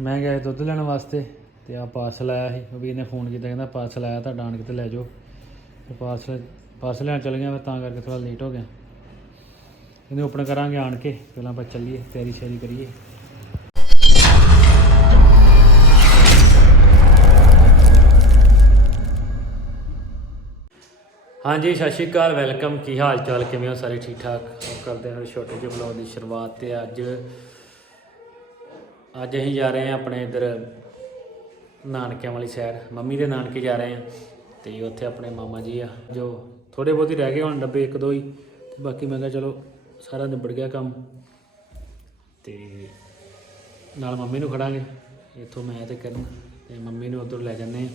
ਮੈਂ ਗਿਆ ਸੀ ਦੁੱਧ ਲੈਣ ਵਾਸਤੇ ਤੇ ਆ ਪਾਰਸਲ ਆਇਆ ਸੀ। ਉਹ ਵੀ ਇਹਨੇ ਫੋਨ ਕੀਤਾ, ਕਹਿੰਦਾ ਪਾਰਸਲ ਆਇਆ ਤੁਹਾਡਾ, ਆਣ ਕੇ ਤੇ ਲੈ ਜਾਓ। ਤੇ ਪਾਰਸਲ ਪਾਰਸਲ ਲੈਣ ਚਲ ਗਿਆ ਮੈਂ, ਤਾਂ ਕਰਕੇ ਥੋੜਾ ਲੇਟ ਹੋ ਗਿਆ। ਇਹਨੂੰ ਓਪਨ ਕਰਾਂਗੇ ਆਣ ਕੇ, ਪਹਿਲਾਂ ਆਪਾਂ ਚੱਲੀਏ, ਤਿਆਰੀ ਸ਼ਿਆਰੀ ਕਰੀਏ। ਹਾਂਜੀ, ਸਤਿ ਸ਼੍ਰੀ ਅਕਾਲ ਵੈਲਕਮ ਕੀ ਹਾਲ ਚਾਲ, ਕਿਵੇਂ ਹੋ ਸਾਰੇ ਠੀਕ ਠਾਕ ਕਰਦੇ ਹਾਂ ਛੋਟੇ ਜਿਹੇ ਵਲੌਗ ਦੀ ਸ਼ੁਰੂਆਤ ਤੇ ਅੱਜ ਅੱਜ ਅਸੀਂ ਜਾ ਰਹੇ ਹਾਂ ਆਪਣੇ ਇਧਰ ਨਾਨਕਿਆਂ ਵਾਲੀ ਸਾਈਡ ਮੰਮੀ ਦੇ ਨਾਨਕੇ ਜਾ ਰਹੇ ਹਾਂ ਤੇ ਉੱਥੇ ਆਪਣੇ ਮਾਮਾ ਜੀ ਆ, ਜੋ ਥੋੜੇ ਬਹੁਤ ਹੀ ਰਹਿ ਗਏ ਹੁਣ, ਡੱਬੇ ਇੱਕ ਦੋ ਹੀ, ਤੇ ਬਾਕੀ ਮੈਂ ਕਿਹਾ ਚਲੋ ਸਾਰਾ ਨਿਬੜ ਗਿਆ ਕੰਮ ਤੇ ਨਾਲ ਮੰਮੀ ਨੂੰ ਖੜਾਂਗੇ, ਇੱਥੋਂ ਮੈਂ ਤੇ ਕਰਨ ਤੇ ਮੰਮੀ ਨੂੰ ਉਧਰ ਲੈ ਜਾਂਦੇ ਆ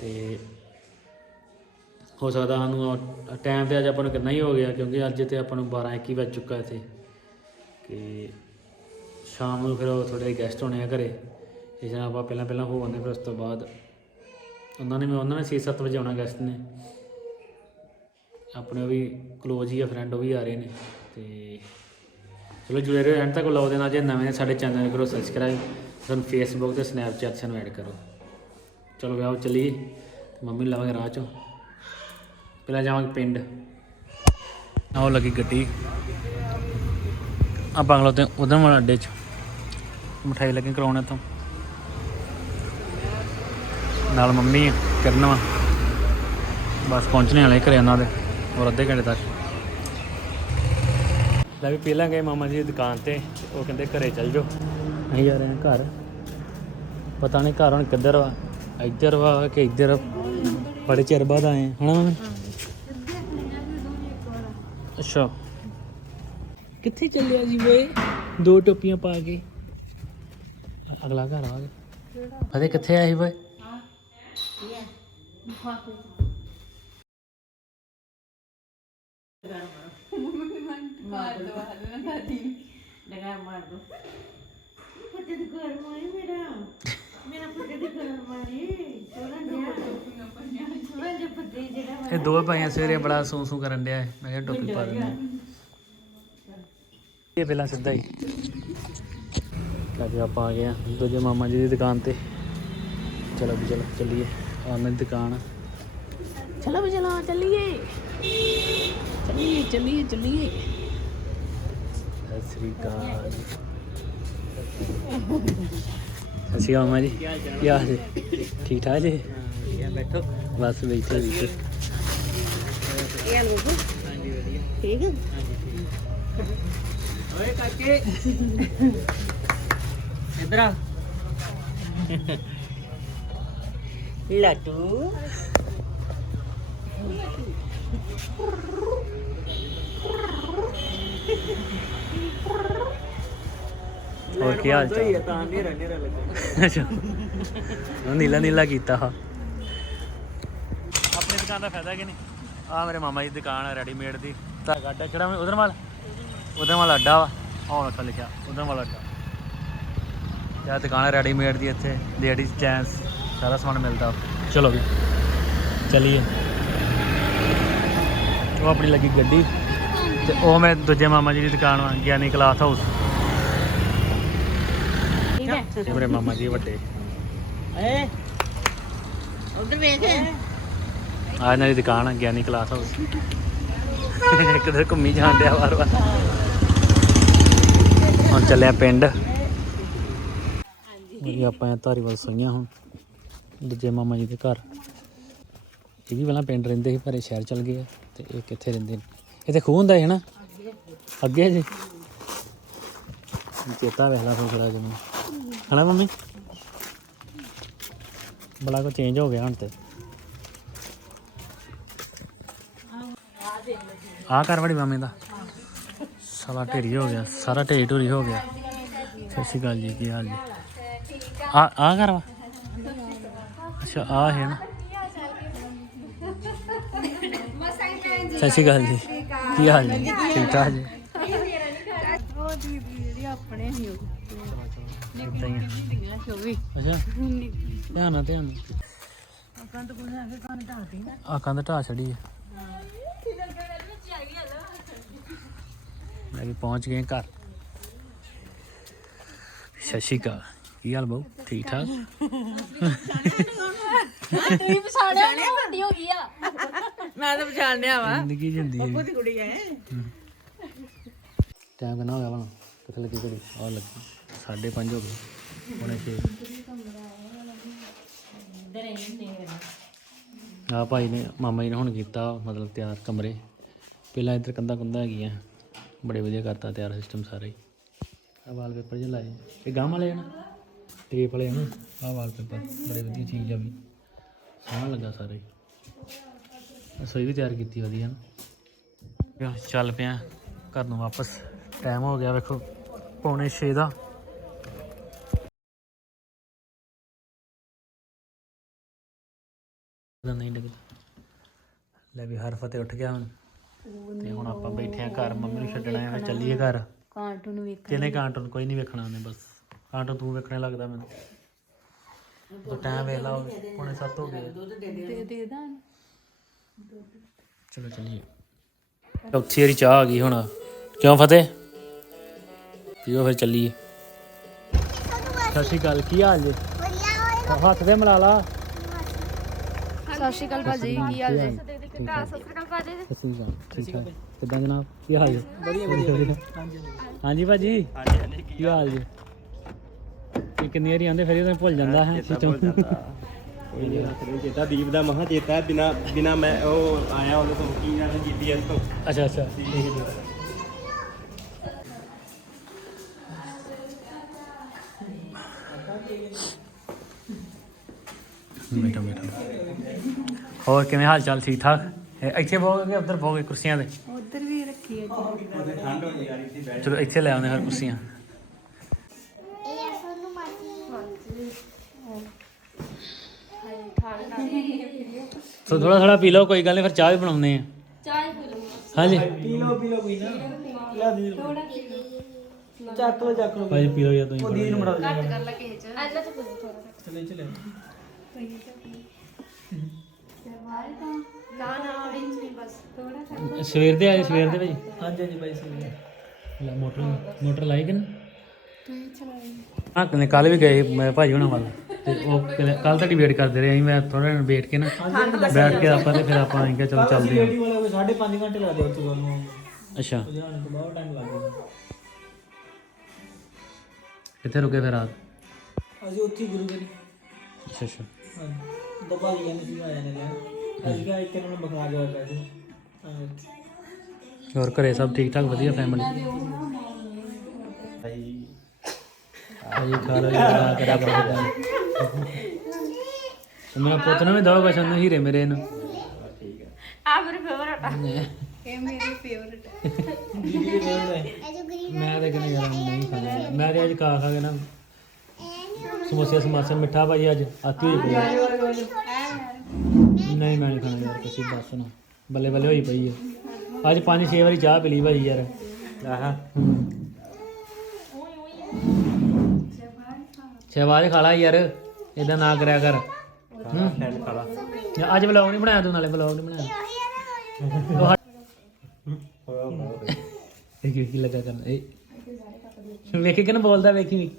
ਤੇ ਹੋ ਸਕਦਾ ਸਾਨੂੰ ਟਾਈਮ ਤੇ ਅੱਜ ਆਪਾਂ ਨੂੰ ਕਿੰਨਾ ਹੀ ਹੋ ਗਿਆ, ਕਿਉਂਕਿ ਅੱਜ ਤੇ ਆਪਾਂ ਨੂੰ 12 21 ਵੱਜ ਚੁੱਕਾ ਇੱਥੇ, ਕਿ ਸ਼ਾਮ ਨੂੰ ਫਿਰ ਥੋੜੇ ਗੈਸਟ ਹੋਣੇ ਆ ਘਰੇ। ਇਸ ਨਾਲ ਆਪਾਂ ਪਹਿਲਾਂ ਪਹਿਲਾਂ ਹੋ ਆਉਂਦੇ ਫਿਰ ਉਸ ਤੋਂ ਬਾਅਦ। ਉਹਨਾਂ ਨੇ ਮੈਂ ਉਹਨਾਂ ਨੇ 6-7 ਵਜੇ ਆਉਣਾ ਗੈਸਟ ਨੇ। ਆਪਣੇ ਉਹ ਵੀ ক্লোਜ਼ ਹੀ ਆ ਫਰੈਂਡ ਉਹ ਵੀ ਆ ਰਹੇ ਨੇ। ਤੇ ਚਲੋ ਜੁੜੇ ਰਹੋ, ਐਂਡ ਤੱਕ ਲਾਓ ਨਾਲ ਜੇ ਨਵੇਂ ਨੇ ਸਾਡੇ ਚੈਨਲ ਨੂੰ ਕਰੋ ਸਬਸਕ੍ਰਾਈਬ ਸਾਨੂੰ ਫੇਸਬੁੱਕ ਤੇ ਸਨੈਪਚੈਟ ਸਾਨੂੰ ਐਡ ਕਰੋ। ਚਲੋ ਵਿਆਹ ਚੱਲੀਏ। ਤੇ ਮੰਮੀ ਨੂੰ ਲਾਵਾਂਗੇ ਰਾਹ ਚੋਂ। ਪਹਿਲਾਂ ਜਾਵਾਂਗੇ ਪਿੰਡ। ਆਓ ਲੱਗੀ ਗੱਡੀ। ਆ ਬੰਗਲੋ ਤੇ ਉਧਰ ਵਾਲਾ ਅੱਡੇ 'ਚ। ਮਠਾਈ ਲੱਗੇ ਕਰਾਉਣੇ ਤੋਂ ਨਾਲ ਮੰਮੀ ਕਰਨ ਵਾ। ਬਸ ਪਹੁੰਚਣੇ ਵਾਲੇ ਘਰੇ ਉਹਨਾਂ ਦੇ ਹੋਰ ਅੱਧੇ ਘੰਟੇ ਤੱਕ। ਲੈ ਵੀ ਪਹਿਲਾਂ ਗਏ ਮਾਮਾ ਜੀ ਦੀ ਦੁਕਾਨ ਤੇ ਉਹ ਕਹਿੰਦੇ ਘਰੇ ਚੱਲ ਜਾਓ। ਅਸੀਂ ਜਾ ਰਹੇ ਹਾਂ ਘਰ। ਪਤਾ ਨਹੀਂ ਘਰ ਹੁਣ ਕਿੱਧਰ ਵਾ ਇੱਧਰ ਵਾ ਕਿ ਇੱਧਰ ਬੜੇ ਚਿਰ ਬਾਅਦ ਆਏ ਹਾਂ, ਹਨਾ ਮੰਮੀ ਅੱਛਾ। ਕਿੱਥੇ ਚੱਲਿਆ ਜੀ ਵੇ? ਦੋ ਟੋਪੀਆਂ ਪਾ ਕੇ। ਅਗਲਾ ਘਰ ਆ ਗਿਆ। ਫਤੇ ਕਿੱਥੇ ਫੱਟੇ ਜਿਹੜਾ ਇਹ ਦੋ ਭਾਈਆਂ ਸਵੇਰੇ ਬੜਾ ਸੂ ਸੂ ਕਰਨ ਡਿਆ। ਹੈ। ਮੈਂ ਕਿਹਾ ਟੋਪੀ ਪਾ ਦਿੰਦੇ ਇਹ ਪਹਿਲਾਂ ਸਿੱਧਾ ਹੀ। ਅੱਜ ਆਪਾਂ ਆ ਗਏ ਆ ਦੂਜੇ ਮਾਮਾ ਜੀ ਦੀ ਦੁਕਾਨ ਤੇ। ਚਲੋ ਵੀ ਚਲੋ ਚੱਲੀਏ। ਉਹਨਾਂ ਦੀ ਦੁਕਾਨ ਆ। ਚਲੋ ਵੀ ਚਲੋ ਚੱਲੀਏ। ਚੱਲੀਏ ਚੱਲੀਏ ਚੱਲੀਏ। ਸਤਿ ਸ੍ਰੀ ਅਕਾਲ ਸਤਿ ਸ਼੍ਰੀ ਅਕਾਲ ਮਾਮਾ ਜੀ। ਕੀ ਹਾਲ ਜੀ? ਠੀਕ ਠਾਕ ਜੀ? ਬੈਠੋ ਬਸ ਬੈਠੇ ਬੈਠੇ ਇਹ ਲੋਗੋ। ਹਾਂਜੀ ਵਧੀਆ। ਠੀਕ ਹੈ ਓਏ ਕਾਕੇ। ਇਧਰ ਆ। ਲੱਟੂ ਹੋਰ ਕੀ ਹਾਲ ਚਾਲ? ਤਾਂ ਨੇਰਾ ਨੇਰਾ ਲੱਗਾ। ਅੱਛਾ। ਉਹ ਨੀਲਾ ਨੀਲਾ ਕੀਤਾ ਹਾ। ਆਪਣੀ ਦੁਕਾਨ ਦਾ ਫਾਇਦਾ ਕਿ ਨਹੀਂ? ਆ ਮੇਰੇ ਮਾਮਾ ਜੀ ਦੀ ਦੁਕਾਨ ਹੈ ਰੈਡੀਮੇਡ ਦੀ। ਤਾਂ ਗੱਡਾ ਕਿਹੜਾ ਉਧਰ ਵਾਲ? ਉਧਰ ਵਾਲ ਅੱਡਾ ਵਾ। ਆਹ ਲਿਖਿਆ ਲਿਖਿਆ ਉਧਰ ਵਾਲ ਅੱਡਾ। ਆਹ ਦੁਕਾਨ ਹੈ ਰੈਡੀਮੇਡ ਦੀ ਇੱਥੇ ਲੇਡੀਜ਼ ਜੈਂਟਸ ਸਾਰਾ ਸਮਾਨ ਮਿਲਦਾ। ਚਲੋ ਵੀ ਚਲਿਏ। ਉਹ ਆਪਣੀ ਲੱਗੀ ਗੱਡੀ ਤੇ ਉਹ ਮੇਰੇ ਦੂਜੇ ਮਾਮਾ ਜੀ ਦੀ ਦੁਕਾਨ ਵਾ ਗਿਆਨੀ ਕਲਾਥ ਹਾਊਸ ਠੀਕ ਹੈ। ਇਹ ਮੇਰੇ ਮਾਮਾ ਜੀ ਵੱਡੇ। ਏ ਉਧਰ ਵੇਖ। ਆ ਇਹਨਾਂ ਦੀ ਦੁਕਾਨ ਆ ਗਿਆਨੀ ਕਲਾਸ ਹਾਊਸ ਕਿਧਰ ਘੁੰਮੀ ਜਾਣ ਡਿਆ ਵਾਰ ਵਾਰ ਹੁਣ ਚੱਲਿਆ ਪਿੰਡ। ਜੀ ਆਪਾਂ ਧਾਰੀਵਾਲ ਸੋਈਆਂ ਹੁਣ, ਦੂਜੇ ਮਾਮਾ ਜੀ ਦੇ ਘਰ। ਇਹ ਵੀ ਪਹਿਲਾਂ ਪਿੰਡ ਰਹਿੰਦੇ ਸੀ ਪਰ ਇਹ ਸ਼ਹਿਰ ਚਲ ਗਏ ਆ, ਤੇ ਇਹ ਕਿੱਥੇ ਰਹਿੰਦੇ ਨੇ? ਇੱਥੇ ਖੂਹ ਹੁੰਦਾ ਹੈ ਨਾ ਅੱਗੇ ਜੀ। ਚੇਤਾ ਵੇਖਦਾ ਸੋਚਦਾ ਜਮਨ ਹਨਾ ਮੰਮੀ? ਬੜਾ ਕੋ ਚੇਂਜ ਹੋ ਗਿਆ ਹੁਣ ਤੇ। ਆ ਘਰ ਵਾਲੀ ਮਾਮੇ ਦਾ। ਸਾਰਾ ਢੇਰੀ ਹੋ ਗਿਆ, ਸਾਰਾ ਢੇਰੀ ਢੂਰੀ ਹੋ ਗਿਆ। ਸਤਿ ਸ਼੍ਰੀ ਅਕਾਲ ਜੀ, ਕੀ ਹਾਲ ਜੀ? ਆ ਆ ਘਰ ਵਾ? ਅੱਛਾ, ਆ ਹੈ ਨਾ। ਸਤਿ ਸ਼੍ਰੀ ਅਕਾਲ ਜੀ। ਕੀ ਹਾਲ ਜੀ ਠੀਕ ਠਾਕ ਜੀ? ਉਹ ਦੀਦੀ ਜਿਹੜੀ ਆਪਣੇ ਨਹੀਂ ਉਹ ਏਦਾਂ ਹੀ ਆ। ਅੱਛਾ। ਧਿਆਨ ਨਾਲ ਧਿਆਨ ਨਾਲ। ਕੰਦ ਕੋਲ ਆ ਕੰਨ ਢਾਲਦੀ ਨਾ ਆ ਕੰਧ ਢਾਹ ਛੜੀ ਹੈ ਲੈ ਵੀ ਪਹੁੰਚ ਗਏ ਘਰ। ਸਤਿ ਸ਼੍ਰੀ ਅਕਾਲ। ਕੀ ਹਾਲ ਬਾਊ? ਠੀਕ ਠਾਕ? ਤੁਸੀਂ ਪਛਾਣਿਆ ਨਾ ਵੱਡੀ ਹੋ ਗਈ ਆ ਮੈਂ ਤਾਂ ਪਛਾਣ ਲਿਆ ਵਾ। ਜ਼ਿੰਦਗੀ ਜਿੰਦੀ ਹੈ। ਉਹਦੀ ਕੁੜੀ ਹੈ ਟਾਈਮ ਕਿੰਨਾ ਹੋ ਗਿਆ ਬਣਾ ਕਿੱਥੇ ਲੱਗੀ ਘੜੀ ਆ ਲੱਗੀ। 5:30 ਹੋ ਗਏ। ਹੁਣੇ 6 ਆ ਭਾਈ ਨੇ ਮਾਮਾ ਜੀ ਨੇ ਹੁਣ ਕੀਤਾ ਮਤਲਬ ਤਿਆਰ ਕਮਰੇ। ਪਹਿਲਾਂ ਇੱਧਰ ਕੰਧਾਂ ਕੁੰਧਾਂ ਹੈਗੀਆਂ। ਬੜੇ ਵਧੀਆ ਕਰਤਾ ਤਿਆਰ ਸਿਸਟਮ ਸਾਰਾ। ਆ ਵਾਲਪੇਪਰ ਜਿਹਾ ਲਾਏ। ਇਹ ਗਾਮ ਵਾਲੇ ਹਨ ਟੇਪ ਵਾਲੇ ਹਨ ਆ ਵਾਲਪੇਪਰ ਬੜੇ ਵਧੀਆ ਚੀਜ਼ ਆ ਵੀ। ਸੋਹਣਾ ਲੱਗਾ ਸਾਰਾ। ਹੀ ਰਸੋਈ ਵੀ ਤਿਆਰ ਕੀਤੀ ਵਧੀਆ ਨਾ। ਚੱਲ ਪਿਆ ਘਰ ਨੂੰ ਵਾਪਸ। ਟਾਈਮ ਹੋ ਗਿਆ ਵੇਖੋ ਪੌਣੇ 6 ਦਾ। ਪਤਾ ਨਹੀਂ ਲੱਗਦਾ ਲੈ ਵੀ ਹਰ ਫਤਿਹ ਉੱਠ ਗਿਆ ਹੁਣ। ਤੇ ਹੁਣ ਆਪਾਂ ਬੈਠੇ ਆ ਘਰ ਮੰਮੀ ਨੂੰ ਛੱਡਣਾ ਹੈ ਫਿਰ ਚੱਲੀਏ ਘਰ। ਕਾਰਟੂਨ ਵੇਖ ਕਿਹਨੇ ਕਾਰਟੂਨ ਕੋਈ ਨਹੀਂ ਵੇਖਣਾ ਉਹਨੇ ਬਸ। ਕਾਰਟੂਨ ਤੂੰ ਵੇਖਣੇ ਲੱਗਦਾ ਮੈਨੂੰ। ਤੋ ਟਾਈਮ ਵੇਖ ਲਾ ਪੌਣੇ 7 ਹੋ ਗਏ। ਦੇ ਦੇ ਦਾਂ ਚਲੋ ਚੱਲੀਏ। ਚੌਥੀ ਵਾਰੀ ਚਾਹ ਆ ਗਈ ਹੁਣ। ਕਿਉਂ ਫਤਿਹ? ਪੀਓ ਫਿਰ ਚੱਲੀਏ। ਸਤਿ ਸ਼੍ਰੀ ਅਕਾਲ। ਕੀ ਹਾਲ ਜੀ? ਹੱਥ ਦੇ ਮਿਲਾ ਲਾ। ਸਤਿ ਸ਼੍ਰੀ ਅਕਾਲ ਭਾਜੀ ਕੀ ਹਾਲ ਜੀ? ਸਤਿ ਸ਼੍ਰੀ ਅਕਾਲ। ਠੀਕ ਹੈ। ਕਿੱਦਾਂ ਜਨਾਬ? ਕੀ ਹਾਲ ਜੀ? ਵਧੀਆ ਵਧੀਆ ਹਾਂਜੀ ਭਾਜੀ। ਹਾਂਜੀ ਹਾਂਜੀ। ਕੀ ਹਾਲ ਜੀ? ਕਿੰਨੀ ਵਾਰੀ ਆਉਂਦੇ ਫਿਰ ਇਹ ਤਾਂ ਭੁੱਲ ਜਾਂਦਾ। ਹੈ ਸਿਸਟਮ ਕੋਈ ਨਹੀਂ ਰੱਖਦੇ ਚੇਤਾ। ਦੀਪ ਦਾ ਮਹਾ ਚੇਤਾ ਹੈ, ਬਿਨਾ ਬਿਨਾ ਮੈਂ ਉਹ ਆਇਆ ਉਹਦੇ ਤੋਂ ਕੀ ਨਾ ਜੀਪੀਐਸ ਤੋਂ। ਅੱਛਾ ਅੱਛਾ। ਬੈਠੋ ਬੈਠੋ ਹੋਰ ਕਿਵੇਂ ਹਾਲ ਚਾਲ ਠੀਕ ਠਾਕ? ਇੱਥੇ ਬੋਗੇ ਉੱਧਰ ਬੋਗੇ ਕੁਰਸੀਆਂ ਤੇ? ਉਧਰ ਵੀ ਰੱਖੀ ਹੈ ਜੀ। ਠੰਡ ਹੋ ਜਾ ਰਹੀ ਸੀ ਚਲੋ ਇੱਥੇ ਲੈ ਆਉਂਦੇ ਹਾਂ ਕੁਰਸੀਆਂ। ਸੋ ਥੋੜਾ ਥੋੜਾ ਪੀ ਲਓ ਕੋਈ ਗੱਲ ਨਹੀਂ ਫਿਰ ਚਾਹ ਵੀ ਬਣਾਉਂਦੇ ਆ ਚਾਹ ਪੀ ਲਓ। ਹਾਂਜੀ। ਪੀ ਲਓ ਪੀ ਲਓ ਕੋਈ ਨਾ। ਲਾ ਦੀ ਚੱਕ ਲੋ ਚੱਕ ਲੋ ਭਾਜੀ ਪੀ ਲਓ ਜਾਂ ਤੁਸੀਂ ਉਹ ਦੀਨ ਮੜਾ ਘੱਟ ਕਰ ਲਾ ਕਿਸੇ ਚ। ਅੱਜ ਤਾਂ ਪੁੱਛ ਥੋੜਾ ਚਲੇ ਚਲੇ ਨਾ ਨਾ ਔਰੇਂਜ ਨਹੀਂ ਬਸ ਥੋੜਾ ਸਵੇਰ ਦੇ ਆਏ ਸਵੇਰ ਦੇ ਭਾਜੀ। ਹਾਂਜੀ ਹਾਂਜੀ ਬਾਈ ਸੀ ਲੈ ਮੋਟਰ ਮੋਟਰ ਲਾਈ ਕਿ ਚਲਾਓ ਹਾਂ ਕਨੇ ਕੱਲ ਵੀ ਗਏ ਮੈਂ ਭਾਜੀ ਹੁਣਾਂ ਵੱਲ। ਤੇ ਉਹ ਕੱਲ ਤੁਹਾਡੀ ਵੇਟ ਕਰਦੇ ਰਹੇ ਅਸੀਂ ਮੈਂ ਥੋੜਾ ਜਿਹਾ ਵੇਟ ਕੇ ਨਾ। ਬੈਠ ਕੇ ਆਪਾਂ ਤੇ ਫਿਰ ਆਪਾਂ ਆਏਂਗੇ ਚਲੋ ਚੱਲਦੇ ਰੇਡੀ ਵਾਲਾ ਕੋਈ 5.5 ਘੰਟੇ ਲੱਗਦੇ ਉੱਥੇ ਤੁਹਾਨੂੰ ਹਾਂ ਅੱਛਾ। ਲੁਧਿਆਣੇ ਤੋਂ ਬਹੁਤ ਟਾਈਮ ਲੱਗਦਾ। ਕਿੱਥੇ ਰੁਕੇ ਫਿਰ ਰਾਤ? ਅਸੀਂ ਉੱਥੇ ਹੀ ਗੁਰੂ ਗਰੀ ਅੱਛਾ ਅੱਛਾ। ਲਿਆ ਨਹੀਂ ਸੀ ਆਇਆ ਨੇ ਲੈ ਅਸੀਂ ਕਿਹਾ ਇੱਕ ਨੂੰ ਬੁਖਾਰ ਜਾ ਪਿਆ ਸੀ ਹਾਂ ਹੋਰ ਘਰੇ ਸਭ ਠੀਕ ਠਾਕ ਵਧੀਆ ਫੈਮਿਲੀ ਭਾਈ ਭਾਜੀ ਖਾ ਲਓ ਜੀ ਬਣਾ ਕੇ ਰੱਖ ਦਿੱਤਾ ਮੇਰਾ ਪੁੱਤ ਨੂੰ ਵੀ ਦੋ ਕੁਛ ਉਹਨੂੰ ਹੀਰੇ ਮੇਰੇ ਨੂੰ। ਆ ਮੇਰੇ ਫੇਵਰਟ ਆ। ਇਹ ਮੇਰੀ ਫੇਵਰਟ ਹੈ ਮੈਂ ਤੇ ਕਿਨੇ ਯਾਰ ਨਹੀਂ ਖਾਣਾ। ਮੈਂ ਤੇ ਅੱਜ ਖਾ ਖਾ ਕੇ ਨਾ ਸਮੋਸੇ ਸਮਾਸੇ ਮਿੱਠਾ ਭਾਜੀ ਅੱਜ ਆਤੀ ਹੋਈ ਪਈ ਆ। ਨਹੀਂ ਮੈਂ ਨਹੀਂ ਖਾਣਾ ਯਾਰ ਕਿਸੇ ਬਸ ਨਾ। ਬੱਲੇ ਬੱਲੇ ਹੋਈ ਪਈ ਆ। ਅੱਜ ਪੰਜ ਛੇ ਵਾਰੀ ਚਾਹ ਪੀ ਲਈ ਭਾਜੀ ਯਾਰ। ਆਹਾ। ਹੂੰ। ਸ਼ਹਿਬਾਜ਼ ਖਾ ਲਾ ਯਾਰ। ਇਦਾਂ ਨਾ ਕਰਿਆ ਕਰ। ਹੂੰ। ਅੱਜ ਵਲੌਗ ਨਹੀਂ ਬਣਾਇਆ ਤੂੰ ਨਾਲੇ ਵਲੌਗ ਨਹੀਂ ਬਣਾਇਆ। ਇਹ ਕੀ ਕੀ ਲੱਗਾ ਕਰਨ। ਇਹ। ਵੇਖੀ ਕਿਨ ਬੋਲਦਾ ਵੇਖੀ ਵੀ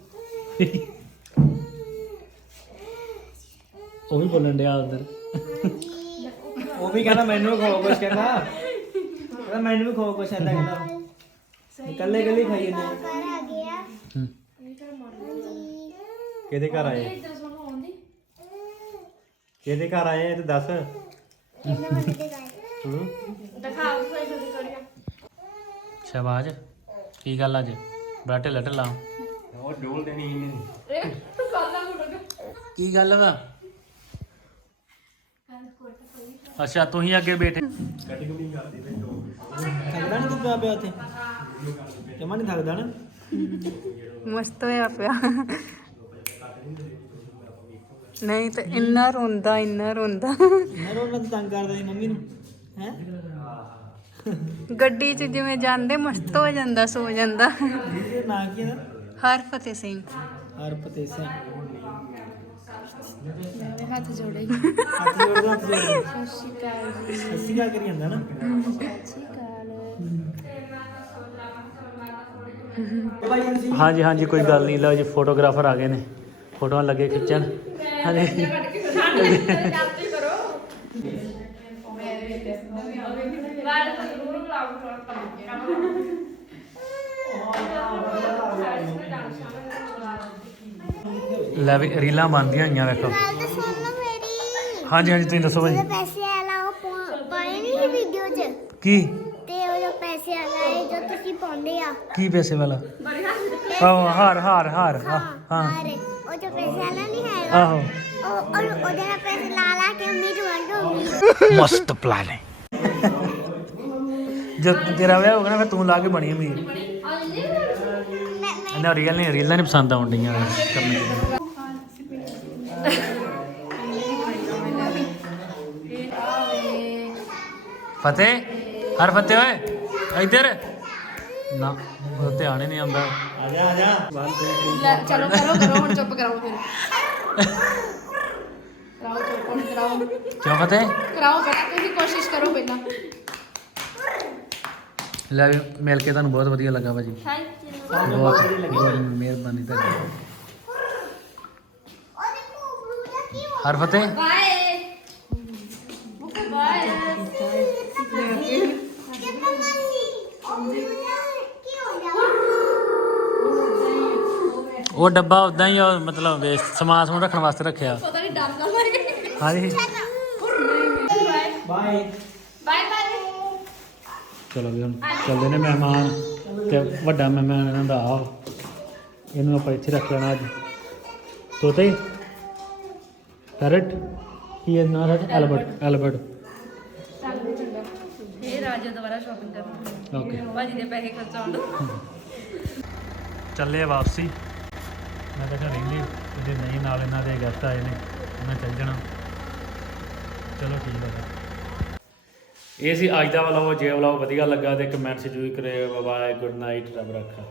ਉਹ ਵੀ ਬੋਲਣ ਡਿਆ ਉਧਰ। ਉਹ ਵੀ ਕਹਿੰਦਾ ਮੈਨੂੰ ਖਾਓ ਕੁਛ ਕਹਿੰਦਾ। ਕਹਿੰਦਾ ਮੈਨੂੰ ਵੀ ਖਾਓ ਕੁਛ ਏਦਾਂ ਕਹਿੰਦਾ। ਇਕੱਲੇ ਇਕੱਲੇ ਖਾਈ ਜਾਂਦੇ। ਕਿਹਦੇ ਘਰ ਆਏ? ਕਿਹਦੇ ਘਰ ਆਏ ਤੇ ਦੱਸ। ਹੂੰ। ਦਿਖਾਓ ਸਹੀ ਸਹੀ ਕਰਿਆ ਸ਼ਹਿਬਾਜ਼ ਕੀ ਗੱਲ ਅੱਜ? ਬੜਾ ਢਿੱਲਾ ਢਿੱਲਾ। ਉਹ ਡੋਲ ਦੇਣੀ ਇਹਨੇ। ਇਹ ਤੂੰ ਕਾਲਾ ਮੁੜ ਕੀ। ਗੱਲ ਵਾ? ਅੱਛਾ ਤੁਸੀਂ ਅੱਗੇ ਬੈਠੇ ਥੱਕਦਾ ਨਹੀਂ ਤੂੰ ਪਿਆ ਪਿਆ ਉੱਥੇ? ਜਮਾ ਨਹੀਂ ਥੱਕਦਾ ਨਾ। ਮਸਤ ਹੋਇਆ ਪਿਆ। ਨਹੀਂ ਤੇ ਇੰਨਾ ਰੋਂਦਾ ਇੰਨਾ ਰੋਂਦਾ। ਮੈਂ ਰੋਣਾ ਤਾਂ ਤੰਗ ਕਰਦਾ ਸੀ ਮੰਮੀ ਨੂੰ ਹੈ? ਗੱਡੀ 'ਚ ਜਿਵੇਂ ਜਾਂਦੇ ਮਸਤ ਹੋ ਜਾਂਦਾ ਸੋ ਜਾਂਦਾ। ਇਹਦੇ ਨਾਂ ਕੀ ਹੈ ਹਰਫਤਿਹ ਸਿੰਘ। ਹਰਪਤੇ ਸਿੰਘ। ਹੱਥ ਜੋੜੇ। ਹੱਥ ਜੋੜਦਾ ਹੱਥ ਜੋੜਦਾ ਸਤਿ ਸ਼੍ਰੀ ਅਕਾਲ ਜੀ ਸੱਸੀ ਕਾ ਕਰੀ ਜਾਂਦਾ ਨਾ। ਸਤਿ ਸ਼੍ਰੀ ਅਕਾਲ ਭਾਈ ਜੀ ਹਾਂਜੀ ਹਾਂਜੀ ਕੋਈ ਗੱਲ ਨਹੀਂ। ਲਓ ਜੀ ਫੋਟੋਗ੍ਰਾਫਰ ਆ ਗਏ ਨੇ। ਫੋਟੋਆਂ ਲੱਗੇ ਖਿੱਚਣ। ਹਲੇ ਵਾਲ ਲੈ ਵੀ ਰੀਲਾਂ ਬਣਦੀਆਂ ਹੋਈਆਂ ਵੇਖੋ। ਗੱਲ ਤਾਂ ਸੁਣ ਲਓ ਮੇਰੀ ਹਾਂਜੀ ਹਾਂਜੀ ਤੁਸੀਂ ਦੱਸੋ ਉਹਦੇ ਪੈਸੇ ਆਲਾ ਉਹ ਪਾ- ਪਾਏ ਨਹੀਂ ਵੀਡੀਓ 'ਚ ਕੀ? ਤੇ ਉਹ ਜੋ ਪੈਸੇ ਆਲਾ ਹੈ ਜੋ ਤੁਸੀਂ ਪਾਉਂਦੇ ਆ ਕੀ ਪੈਸੇ ਵਾਲਾ? ਆਹੋ ਹਾਰ ਹਾਰ ਹਾਰ ਹਾਂ ਹਾਂ। ਉਹ ਜੋ ਪੈਸੇ ਆਲਾ ਨਹੀਂ ਹੈ ਆਹੋ। ਉਹ ਉਹ ਉਹਦੇ ਨਾਲ ਪੈਸੇ ਲਾ ਲਾ ਕੇ ਉਮੀਦ ਵੰਡੋ ਮਸਤ ਪਲਾਨ ਹੈ। ਜਦ ਤੇਰਾ ਵਿਆਹ ਹੋਗਾ ਨਾ ਫਿਰ ਤੂੰ ਲਾ ਕੇ ਬਣੀ ਅਮੀਰ। ਰੀਅਲ ਨਹੀਂ ਰੀਲਾਂ ਨਹੀਂ ਪਸੰਦ ਆਉਣ ਡੀਆਂ ਕਰਨੇ ਫਤਿਹ? ਹਰ ਫਤਿਹ ਓਏ ਇੱਧਰ। ਨਾ। ਉਹ ਧਿਆਨ ਹੀ ਨਹੀਂ ਆਉਂਦਾ। ਆ ਜਾ ਆ ਜਾ। ਲੈ ਚਲੋ ਕਰੋ ਕਰੋ ਹੁਣ ਚੁੱਪ ਕਰਾਓ ਫਿਰ। ਕਰਾਓ ਚੁੱਪ ਹੁਣ ਕਰਾਓ। ਕਿਉਂ ਫਤਿਹ? ਕਰਾਓ ਬੜਾ ਤੁਸੀਂ ਕੋਸ਼ਿਸ਼ ਕਰੋ ਪਹਿਲਾਂ। ਲੈ ਵੀ ਮਿਲ ਕੇ ਤੁਹਾਨੂੰ ਬਹੁਤ ਵਧੀਆ ਲੱਗਾ ਭਾਜੀ। ਥੈਂਕ ਯੂ ਬਹੁਤ ਬਹੁਤ ਮਿਹਰਬਾਨੀ ਤੁਹਾਡੀ। ਹਰ ਫਤਿਹ। ਬਾਏ ਉਹ ਡੱਬਾ ਉਦਾਂ ਹੀ ਉਹ ਮਤਲਬ ਵੇਸਟ ਸਮਾਨ ਸਮੂਨ ਰੱਖਣ ਵਾਸਤੇ ਰੱਖਿਆ। ਪਤਾ ਨਹੀਂ ਡਰ ਨਾ ਲੱਗੇ। ਹਾਂਜੀ। ਬਾਏ ਬਾਏ ਬਾਏ ਬਾਏ ਚਲੋ ਵੀ ਹੁਣ ਚੱਲਦੇ ਨੇ ਮਹਿਮਾਨ ਤੇ ਵੱਡਾ ਮਹਿਮਾਨ ਇਹਨਾਂ ਦਾ ਆ ਇਹਨੂੰ ਆਪਾਂ ਇੱਥੇ ਰੱਖ ਲੈਣਾ ਅੱਜ। ਤੋਤੇ। ਪੈਰਟ ਕੀ ਹੈ ਨਾਂ ਰਾਜ ਐਲਬਰਟ। ਐਲਬਰਟ। ਇਹ ਰਾਜਾ ਦੁਬਾਰਾ ਸ਼ਾਪਿੰਗ ਕਰਨ। ਓਕੇ ਭਾਜੀ ਦੇ ਪੈਸੇ ਖਰਚਾਉਣ ਚੱਲੇ ਵਾਪਸੀ। ਮੈਂ ਤਾਂ ਘਰ ਰਹਿੰਦੇ ਇਹਦੇ ਨਹੀਂ ਨਾਲ ਇਹਨਾਂ ਦੇ ਗੈਸਟ ਆਏ ਨੇ ਉਹਨਾਂ ਚੱਲ ਜਾਣਾ। ਚਲੋ ਠੀਕ ਹੈ ਫਿਰ। ਇਹ ਸੀ ਅੱਜ ਦਾ ਵਲੌਗ ਜੇ ਵਲੌਗ ਵਧੀਆ ਲੱਗਾ ਤੇ ਕਮੈਂਟ ਜ਼ਰੂਰ ਕਰਿਓ। ਬਾਏ ਗੁੱਡ ਨਾਈਟ ਰੱਬ ਰੱਖਾ।